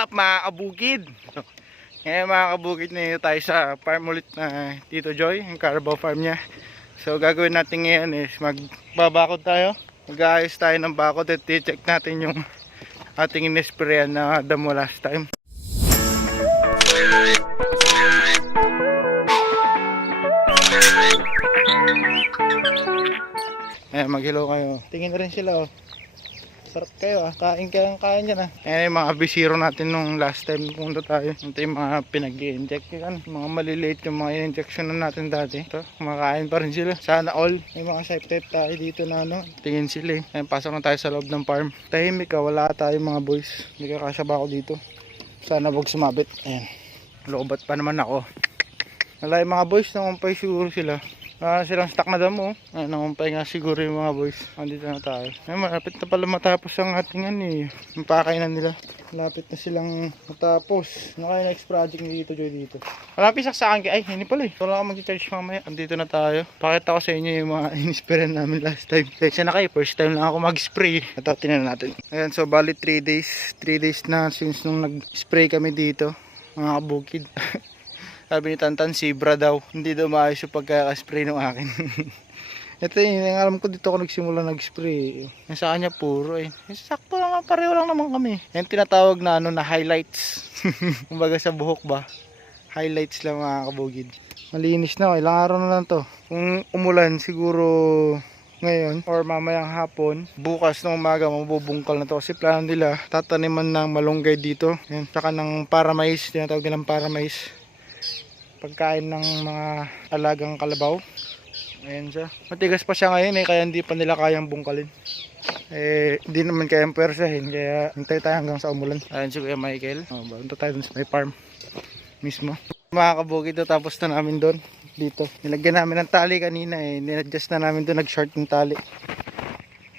up mga kabukid? Ngayon mga kabukid na tayo sa farm ulit na Tito Joy, yung Carabao farm niya. So gagawin natin ngayon is magbabakod tayo. Mag-aayos tayo ng bakod at i-check natin yung ating inesprayan na damo last time. Eh, mag-hello kayo. Tingin rin sila oh. Sarap kayo ah. Kain kayo kain dyan ah. Ayan yung mga bisiro natin nung last time punta tayo. Ito yung mga pinag inject yan. Mga maliliit yung mga injection na natin dati. Ito, kumakain pa rin sila. Sana all. May mga side type tayo dito na ano. Tingin sila eh. Ayan, pasok na tayo sa loob ng farm. Tahimik ah. Wala tayong mga boys. Hindi ka kasaba ako dito. Sana wag sumabit. Ayan. Lobat pa naman ako. Wala mga boys. Nangumpay siguro sila. Na silang stock na damo. Ay, nangumpay nga siguro yung mga boys. Andito na tayo. Ay, malapit na pala matapos ang ating ano eh. Yung pakainan nila. Malapit na silang matapos. Ano kaya next project ni Dito Joy dito? Malapit sa akin. Ay, hindi pala eh. Wala akong mag-charge mamaya. Andito na tayo. Pakita ko sa inyo yung mga in-sprayan namin last time. Kasi na kayo, first time lang ako mag-spray. Ito, tinan natin. Ayan, so bali 3 days. 3 days na since nung nag-spray kami dito. Mga kabukid. Sabi ni Tantan, Sibra daw. Hindi daw maayos yung pagkakaspray ng akin. Ito yun, yung alam ko dito ako nagsimula nag-spray. Yung sa kanya puro eh. Sakto lang, pareho lang naman kami. Yung tinatawag na ano na highlights. Kumbaga sa buhok ba? Highlights lang mga kabugid. Malinis na, ilang araw na lang to. Kung umulan siguro ngayon or mamayang hapon bukas ng umaga mabubungkal na to kasi plano nila tataniman ng malunggay dito yan saka ng paramais tinatawag nilang paramais pagkain ng mga alagang kalabaw. Ayan siya. Matigas pa siya ngayon eh kaya hindi pa nila kayang bungkalin. Eh hindi naman kayang persahin kaya hintay tayo hanggang sa umulan. Ayan si Kuya Michael. Oh, banto tayo dun sa may farm mismo. Mga kabukid tapos na namin doon dito. Nilagyan namin ng tali kanina eh ninadjust na namin doon nag short yung tali.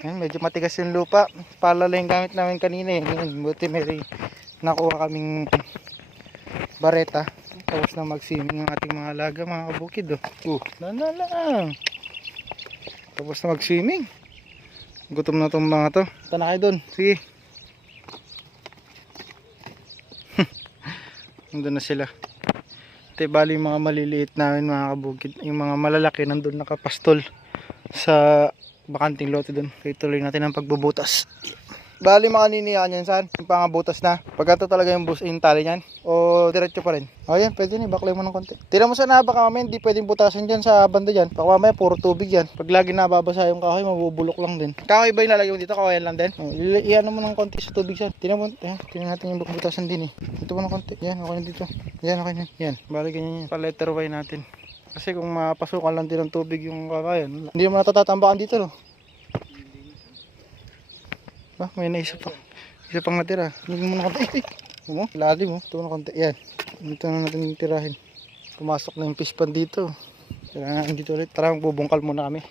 Ayan medyo matigas yung lupa. Palala yung gamit namin kanina eh. Ngayon, buti may nakuha kaming bareta tapos na mag-swimming ang ating mga alaga mga kabukid oh. Uh, na na lang. Tapos na mag-swimming. Gutom na tong mga to. Punta na kayo dun. Sige. Nandun na sila. Ito bali yung mga maliliit namin mga kabukid. Yung mga malalaki nandun nakapastol sa bakanting lote dun. Kaya tuloy natin ang pagbubutas. Bali makaninihan yan saan? Yung pangabutas na. Pagkato talaga yung bus yung tali niyan. O diretso pa rin. O yan, pwede na. Baklay mo ng konti. Tira mo sana baka mamaya hindi pwedeng butasan dyan sa banda dyan. Baka mamaya puro tubig yan. Pag lagi nababasa yung kahoy, mabubulok lang din. Kahoy ba yung lalagay mo dito? Kahoy lang din? O, iyan mo ng konti sa tubig yan. Tira mo. Ayan, tingnan natin yung butasan din eh. Ito mo ng konti. Yan, okay na dito. Yan, okay na. Yan. Bali ganyan yan. Pa-letter natin. Kasi kung mapasukan lang din ng tubig yung kakayan, hindi mo natatatambakan dito no. Ba, may naisa pa. Isa pang natira. Hindi mo na konti. Eh, mo, lalim mo. Ito na konti. Yan. Ito na natin tirahin. Pumasok na yung fish pan dito. Kailangan dito ulit. Tara, bubungkal muna kami.